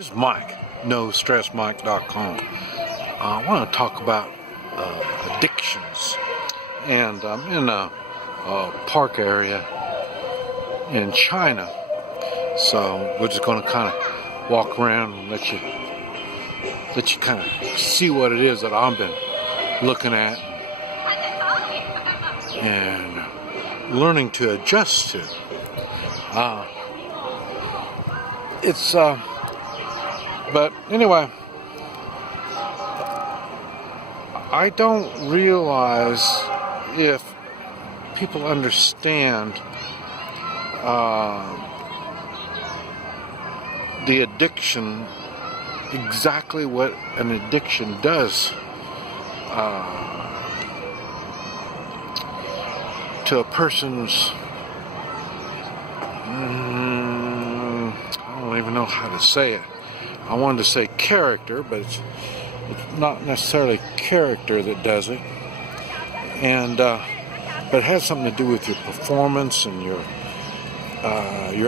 This is Mike, NoStressMike.com. I want to talk about addictions, and I'm in a park area in China, so we're just going to kind of walk around and let you kind of see what it is that I've been looking at and learning to adjust to. But anyway, I don't realize if people understand the addiction, exactly what an addiction does to a person's, I don't even know how to say it. I wanted to say character, but it's not necessarily character that does it, and but it has something to do with your performance and your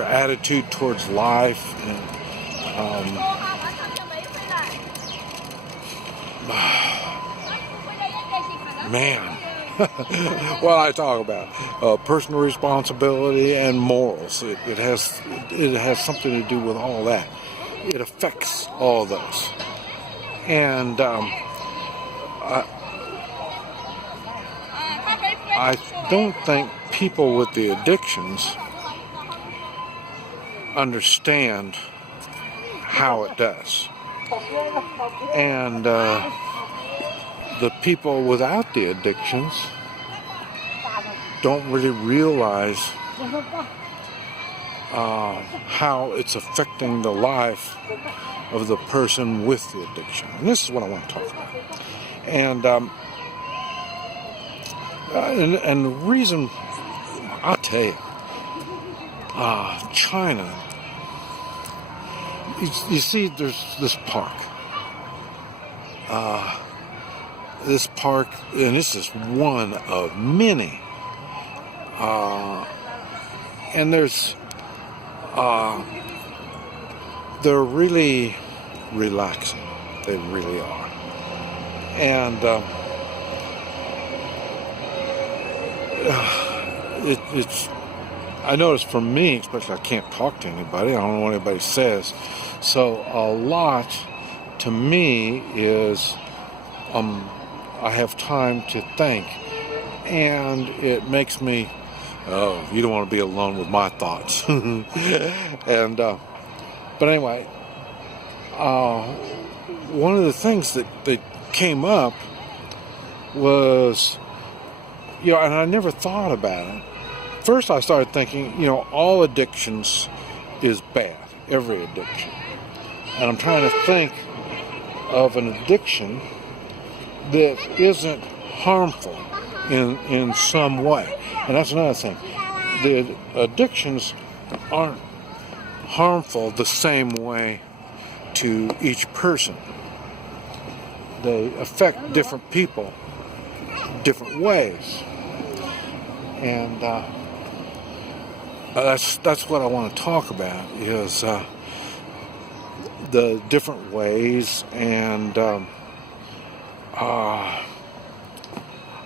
attitude towards life, and man, what I talk about personal responsibility and morals. It has something to do with all that. It affects all those. And I don't think people with the addictions understand how it does. And the people without the addictions don't really realize how it's affecting the life of the person with the addiction. And this is what I want to talk about. And the reason, I'll tell you, China, you see there's this park. This park, and this is one of many. And there's they're really relaxing. They really are. And it's I notice for me, especially, I can't talk to anybody. I don't know what anybody says. So a lot to me is I have time to think, and it makes me, oh, you don't want to be alone with my thoughts. And but anyway, one of the things that came up was, and I never thought about it. First I started thinking, all addictions is bad, every addiction. And I'm trying to think of an addiction that isn't harmful in some way. And that's another thing. The addictions aren't harmful the same way to each person. They affect different people different ways. And that's what I want to talk about, is the different ways, and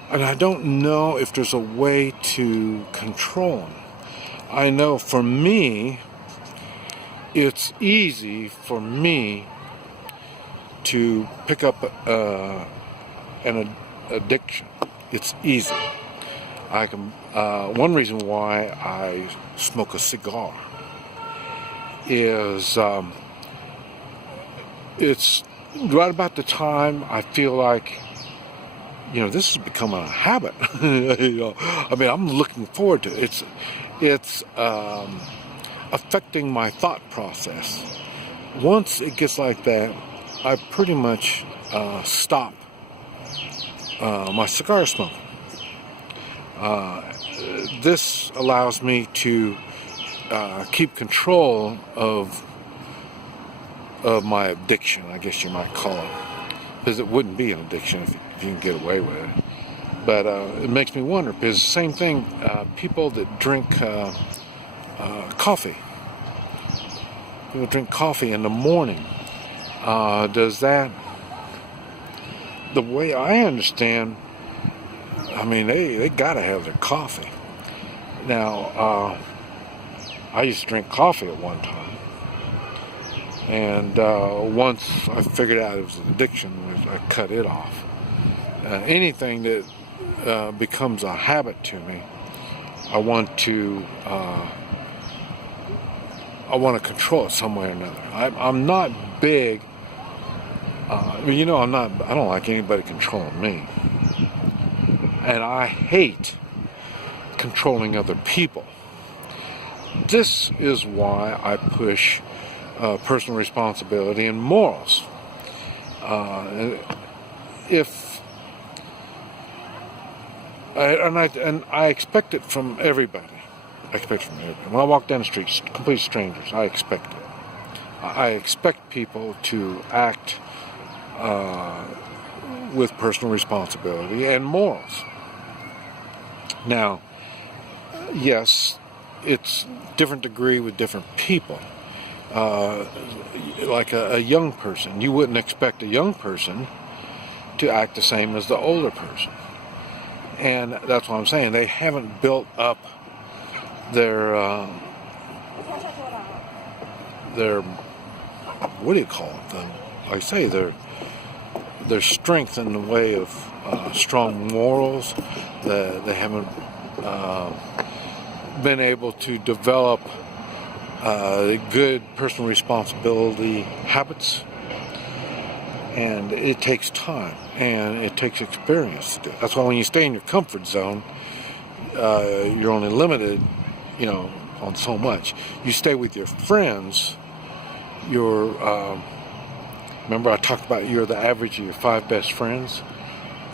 I don't know if there's a way to control them. I know for me, it's easy for me to pick up an addiction. It's easy. I can. One reason why I smoke a cigar is it's right about the time I feel like, this has become a habit. I'm looking forward to it. It's affecting my thought process. Once it gets like that, I pretty much stop my cigar smoking. This allows me to keep control of my addiction, I guess you might call it, because it wouldn't be an addiction if you can get away with it. But it makes me wonder, because the same thing, people that drink coffee. People drink coffee in the morning Does that, the way I understand, I mean, they gotta have their coffee. Now, I used to drink coffee at one time, and once I figured out it was an addiction, I cut it off. Anything that becomes a habit to me, I want to control it some way or another. I'm not big. I don't like anybody controlling me, and I hate controlling other people. This is why I push personal responsibility and morals. I expect it from everybody. When I walk down the street, complete strangers, I expect it. I expect people to act with personal responsibility and morals. Now, yes, it's different degree with different people. Like a young person, you wouldn't expect a young person to act the same as the older person. And that's what I'm saying. They haven't built up their what do you call it? Like I say, their strength in the way of strong morals. They haven't been able to develop good personal responsibility habits, and it takes time and it takes experience to do it. That's why when you stay in your comfort zone, you're only limited, on so much. You stay with your friends. Remember I talked about you're the average of your 5 best friends,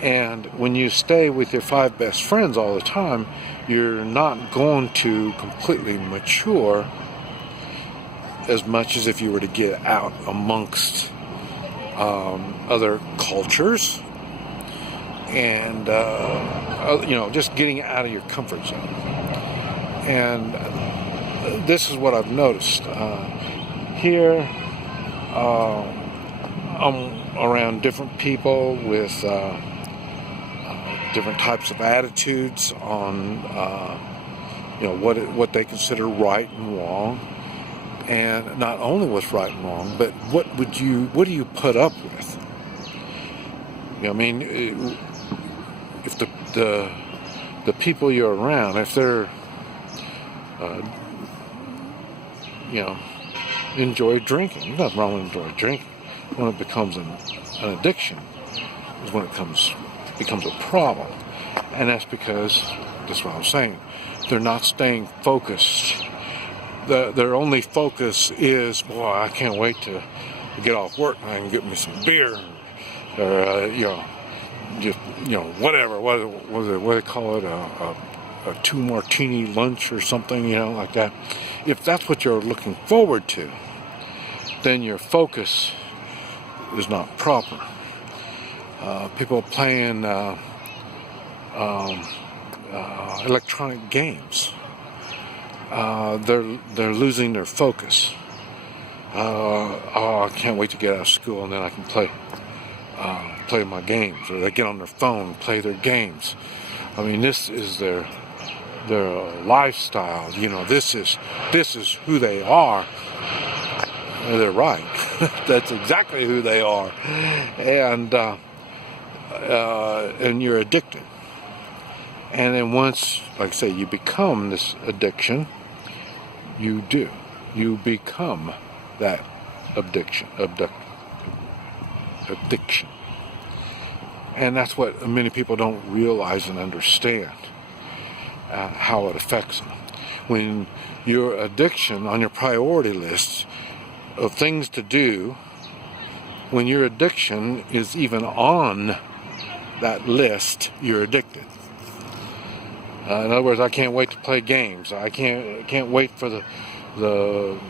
and when you stay with your 5 best friends all the time, you're not going to completely mature as much as if you were to get out amongst other cultures and just getting out of your comfort zone. And this is what I've noticed here. I'm around different people with different types of attitudes on what they consider right and wrong. And not only what's right and wrong, but what do you put up with? If the people you're around, if they're enjoy drinking, there's nothing wrong with enjoying drinking. When it becomes an addiction is when it becomes a problem, and that's because that's what I'm saying. They're not staying focused. Their only focus is, boy, I can't wait to get off work and I can get me some beer, or whatever. What do they call it? A 2 martini lunch or something, like that. If that's what you're looking forward to, then your focus is not proper. People playing electronic games. They're losing their focus. I can't wait to get out of school and then I can play my games. Or they get on their phone and play their games. I mean, this is their lifestyle. This is who they are. They're right. That's exactly who they are. And you're addicted. And then once, like I say, you become this addiction, you become that addiction. And that's what many people don't realize and understand, how it affects them. When your addiction on your priority list of things to do, when your addiction is even on that list, you're addicted. In other words, I can't wait to play games. I can't wait for the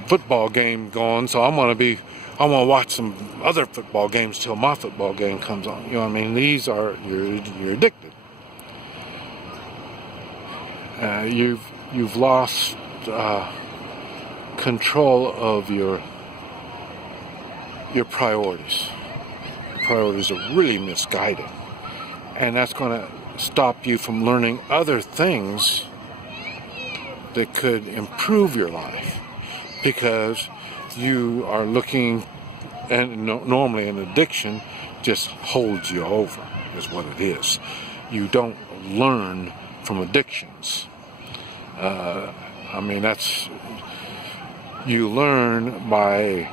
football game going. So I'm gonna watch some other football games till my football game comes on. You know what I mean? These are you're addicted. You've lost control of your your priorities. Priorities are really misguided, and that's going to stop you from learning other things that could improve your life, because you are looking, and normally an addiction just holds you over, is what it is. You don't learn from addictions. You learn by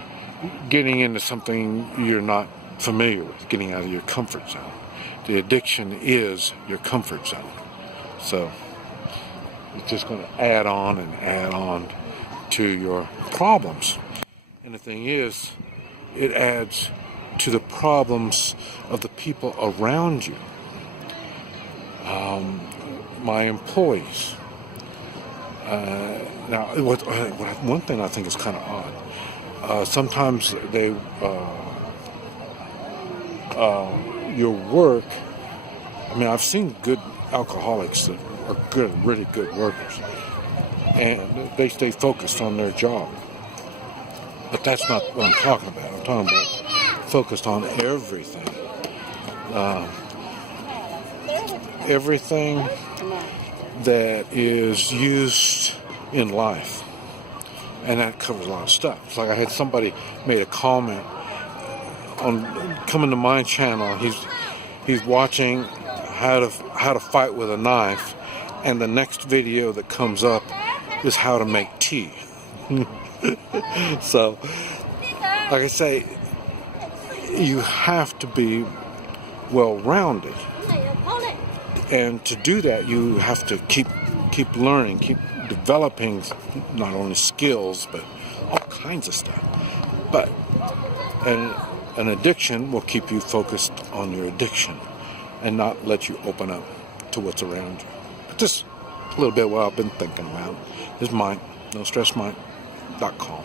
getting into something you're not familiar with, getting out of your comfort zone. The addiction is your comfort zone. So it's just going to add on to your problems. And the thing is, it adds to the problems of the people around you. My employees. Now, one thing I think is kind of odd. Sometimes your work. I've seen good alcoholics that are good, really good workers, and they stay focused on their job. But that's not what I'm talking about. I'm talking about focused on everything. Everything that is used in life. And that covers a lot of stuff. It's like I had somebody made a comment on coming to my channel. He's watching how to fight with a knife, and the next video that comes up is how to make tea. So, like I say, you have to be well-rounded, and to do that, you have to keep learning, keep developing not only skills but all kinds of stuff. But an addiction will keep you focused on your addiction and not let you open up to what's around you. Just a little bit what I've been thinking about. This is mine. NoStressMind.com.